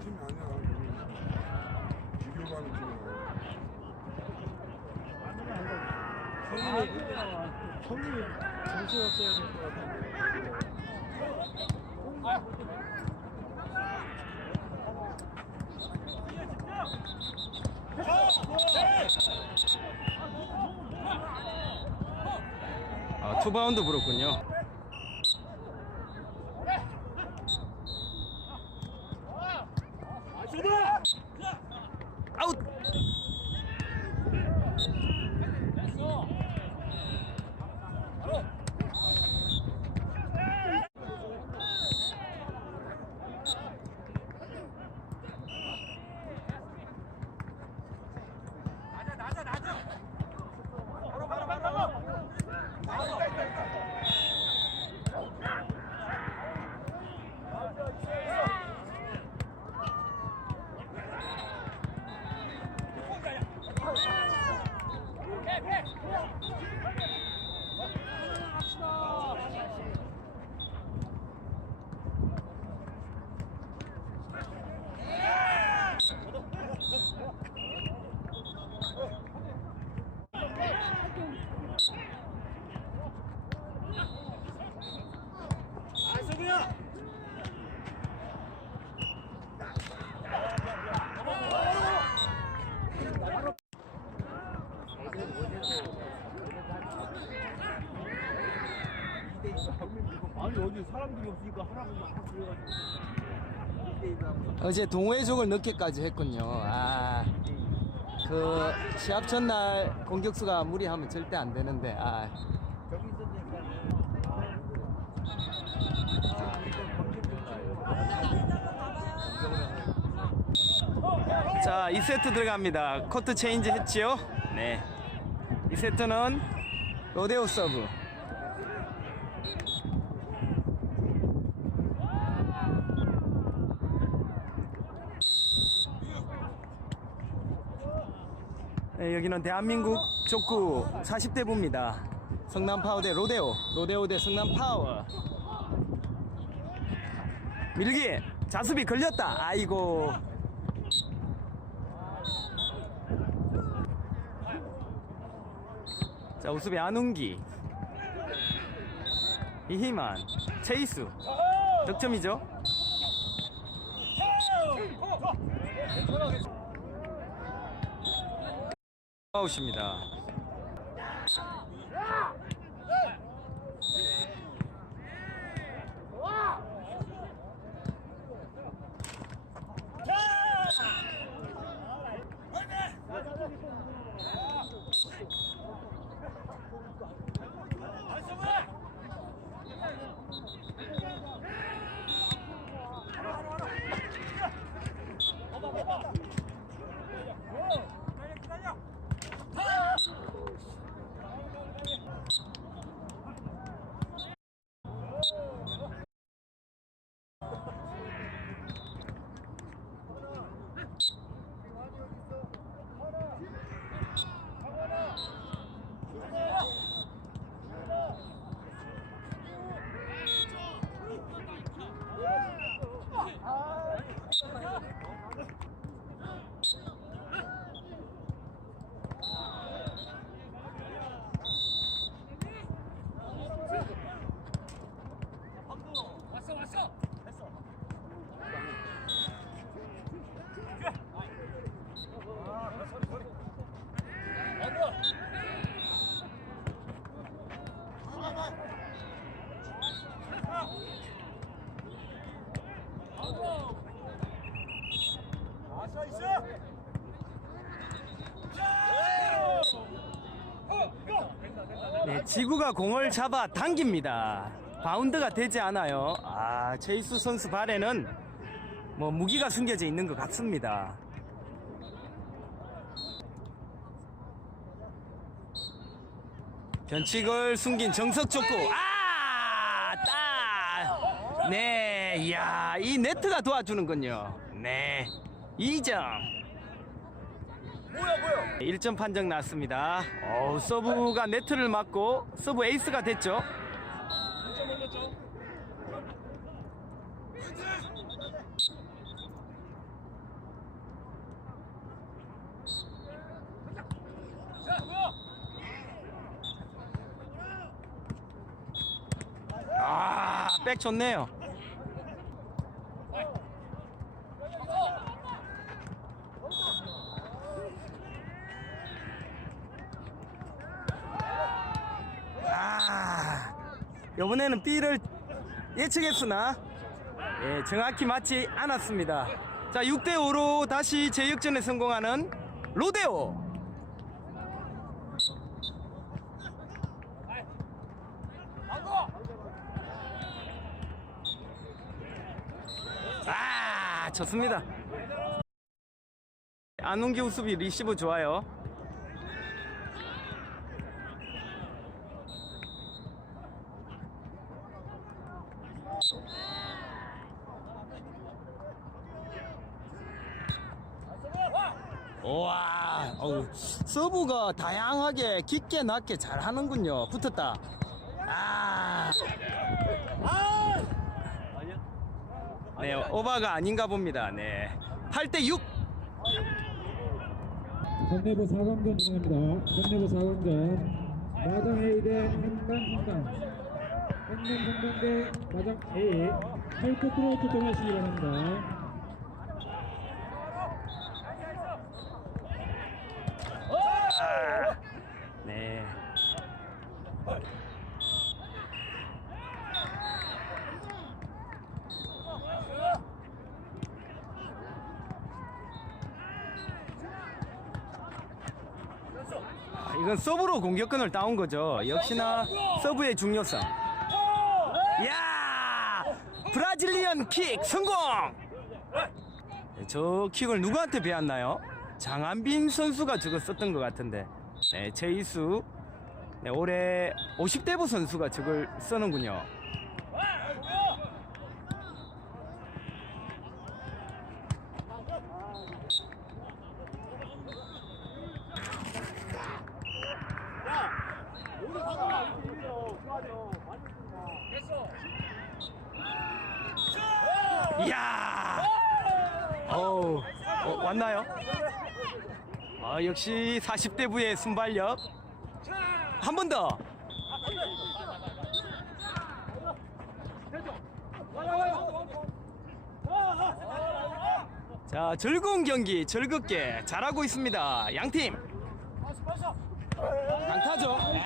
팀이 아니야. 비교하는 팀이야. 성민이 성민이 정신없어야 될것 같은데. 아, 투바운드 불었군요. 아웃! 아니 어디 사람들이 없으니까 하라고 막 그래가지고. 어제 동호회족을 늦게까지 했군요. 아, 그 시합 전날 공격수가 무리하면 절대 안 되는데. 아, 저기. 자, 2세트 들어갑니다. 코트 체인지 했지요? 네. 2세트는 로데오 서브. 네, 여기는 대한민국 족구 40대 부입니다. 성남 파워 대 로데오, 로데오 대 성남 파워. 밀기, 자습이 걸렸다. 아이고. 자 우수비 안웅기 이희만 체이수 득점이죠 아웃입니다 네, 지구가 공을 잡아 당깁니다 바운드가 되지 않아요. 아, 체이스 선수 발에는 뭐 무기가 숨겨져 있는 것 같습니다. 변칙을 숨긴 정석 족구. 아! 따! 네, 이야, 이 네트가 도와주는군요. 네. 2점. 뭐야 뭐야 1점 판정 났습니다. 어우, 서브가 네트를 맞고 서브 에이스가 됐죠. 1점 올렸죠 아, 백 좋네요. 아, 이번에는 B를 예측했으나 예, 정확히 맞지 않았습니다. 자, 6대 5로 다시 재역전에 성공하는 로데오. 아, 좋습니다. 안웅기 수비 리시브 좋아요. 와, 어우, 서브가 다양하게 깊게 낮게 잘 하는군요. 붙었다. 아, 네, 오바가 아닌가 봅니다. 네. 8대 6. 건네부 4강전 진행합니다. 건네부 4강전 마장 A 대 한강 한강 한강 한강 대 마장 A 팔코트로 출동하시기 바랍니다. 아, 네. 아, 이건 서브로 공격권을 따온 거죠. 역시나 서브의 중요성. 야! 브라질리언 킥 성공! 네, 저 킥을 누구한테 배웠나요? 장한빈 선수가 저거 썼던 것 같은데. 네, 제이수. 네, 올해 50대부 선수가 저걸 쓰는군요. 이야! 어우, 어, 왔나요? 아, 역시 40대 부의 순발력. 한 번 더. 자, 즐거운 경기, 즐겁게 잘하고 있습니다. 양팀. 강타죠. 에,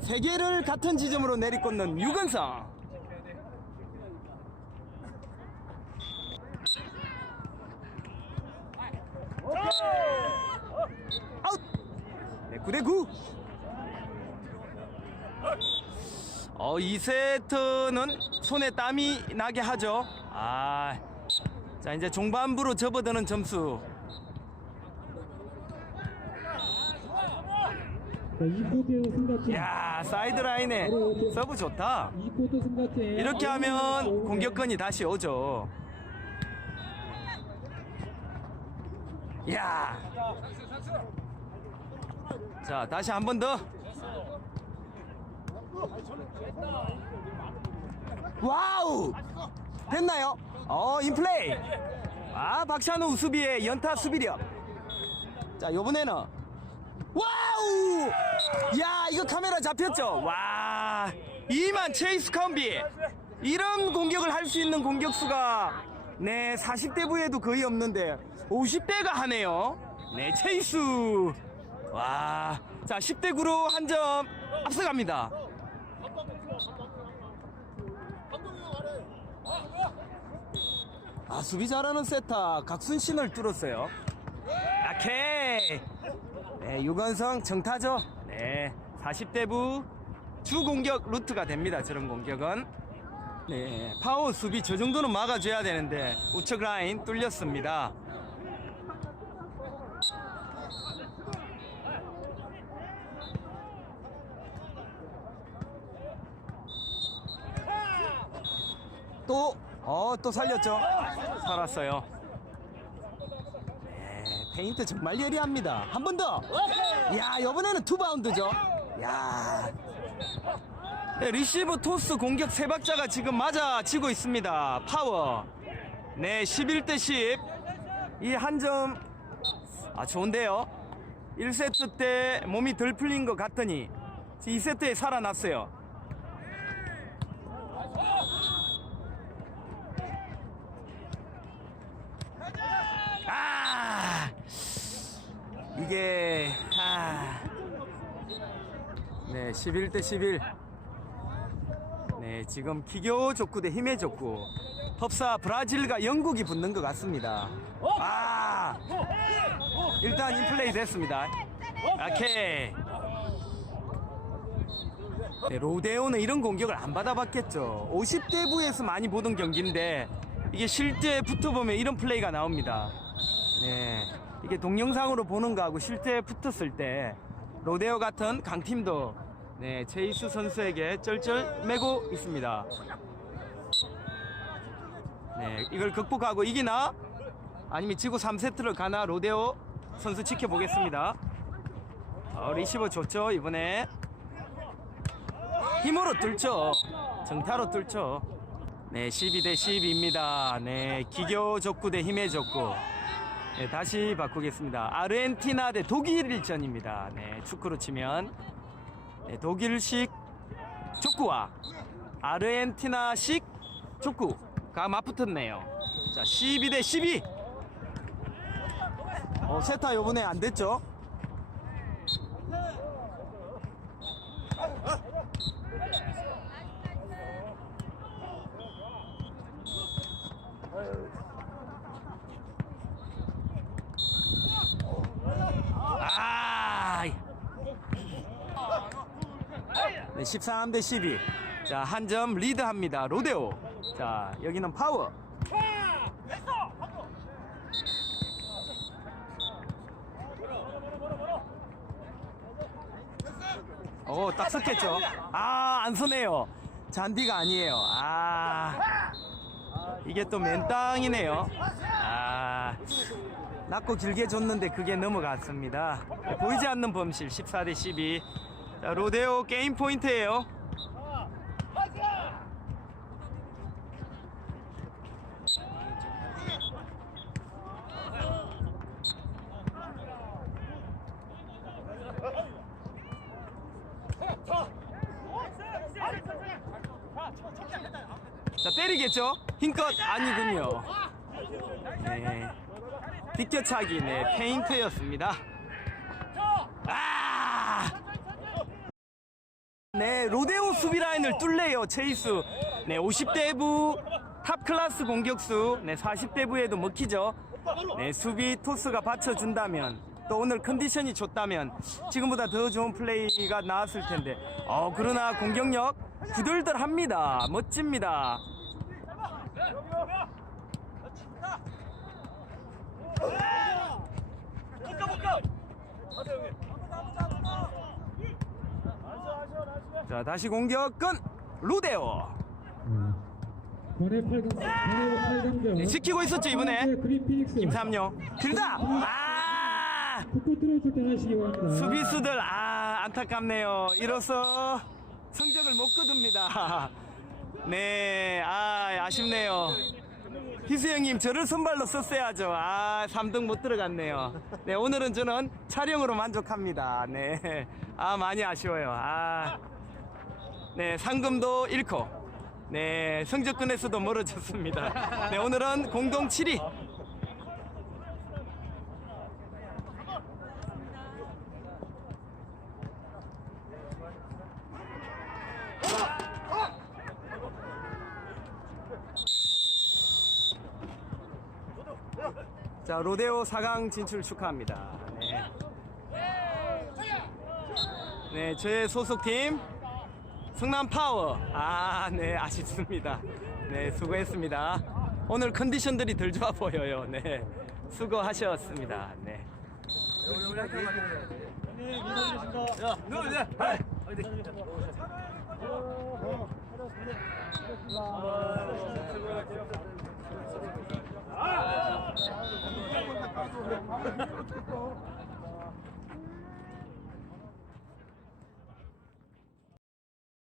세 개를 같은 지점으로 내리꽂는 유건성. 아웃! 네, 9대 9. 어, 이 세트는 손에 땀이 나게 하죠. 아. 자, 이제 종반부로 접어드는 점수. 자, 2코트 승자팀 야, 사이드 라인에 서브 좋다. 2코트 승자팀 이렇게 하면 공격권이 다시 오죠. 야. 자, 다시 한 번 더. 와우! 됐나요? 어, 인플레이. 아, 박찬호 수비의 연타 수비력. 자, 요번에는 와우! 야, 이거 카메라 잡혔죠? 와, 이만 체이스 컴비. 이런 공격을 할 수 있는 공격수가 네, 40대 부에도 거의 없는데 50대가 하네요. 네, 체이스. 와, 자, 10대 9로 한 점 앞서갑니다. 아, 수비 잘하는 세타 각순신을 뚫었어요. 오케이. 네, 유건성 정타죠. 네, 40대 부 주 공격 루트가 됩니다. 저런 공격은. 네, 파워 수비 저 정도는 막아줘야 되는데 우측 라인 뚫렸습니다. 또, 어, 또 살렸죠. 살았어요. 네, 페인트 정말 예리합니다. 한 번 더. 야, 이번에는 투 바운드죠. 야. 네, 리시브 토스 공격 세 박자가 지금 맞아지고 있습니다. 파워. 네, 11대 10. 이 한 점, 아, 좋은데요. 1세트 때 몸이 덜 풀린 것 같더니 2세트에 살아났어요. 아, 이게, 아. 네, 11대 11. 네, 지금 기교 족구 대 힘의 족구. 법사 브라질과 영국이 붙는 것 같습니다. 아! 일단 인플레이 됐습니다. 오케이. 네, 로데오는 이런 공격을 안 받아봤겠죠. 50대 부에서 많이 보던 경기인데 이게 실제 붙어보면 이런 플레이가 나옵니다. 네, 이게 동영상으로 보는 거하고 실제 붙었을 때 로데오 같은 강팀도 네, 제이스 선수에게 쩔쩔 매고 있습니다. 네, 이걸 극복하고 이기나? 아니면 지고 3세트를 가나? 로데오 선수 지켜보겠습니다. 어, 리시버 좋죠, 이번에. 힘으로 뚫죠. 정타로 뚫죠. 네, 12 대 12입니다. 네, 기교 족구 대 힘의 족구. 네, 다시 바꾸겠습니다. 아르헨티나 대 독일전입니다. 네, 축구로 치면 네, 독일식 족구와 아르헨티나식 족구가 맞붙었네요. 자, 12 대 12. 어, 세타 요번에 안 됐죠? 아! 네, 13대 12. 자, 한 점 리드합니다. 로데오. 자, 여기는 파워. 오, 딱 섰겠죠? 아, 안 서네요. 잔디가 아니에요. 아, 이게 또 맨땅이네요. 아, 낮고 길게 줬는데 그게 넘어갔습니다. 네, 보이지 않는 범실 14대 12. 자, 로데오 게임 포인트예요. 자, 때리겠죠? 힘껏 아니군요. 네. 비껴차기, 네, 페인트였습니다. 아! 네, 로데오 수비 라인을 뚫네요, 체이스. 네, 50대 부 탑 클래스 공격수. 네, 40대 부에도 먹히죠. 네, 수비 토스가 받쳐준다면 또 오늘 컨디션이 좋다면 지금보다 더 좋은 플레이가 나왔을 텐데. 어, 그러나 공격력 부들들 합니다. 멋집니다. 자, 다시 공격은 로데오. 번외 8강, 번외 8강전. 네, 지키고 있었죠, 이번에. 그린 피닉스. 김삼룡. 들다! 아! 북구 트로이 출전하시기 바랍니다. 수비수들, 아, 안타깝네요. 이로써 성적을 못 거둡니다. 네, 아, 아쉽네요. 희수 형님, 저를 선발로 썼어야죠. 아, 3등 못 들어갔네요. 네, 오늘은 저는 촬영으로 만족합니다. 네. 아, 많이 아쉬워요. 아. 네, 상금도 잃고, 네, 성적권에서도 멀어졌습니다. 네, 오늘은 공동 7위. 자, 로데오 4강 진출 축하합니다. 네. 네, 저의 소속팀 성남 파워. 아, 네, 아쉽습니다. 네, 수고했습니다. 오늘 컨디션들이 덜 좋아 보여요. 네, 수고하셨습니다. 네. 아,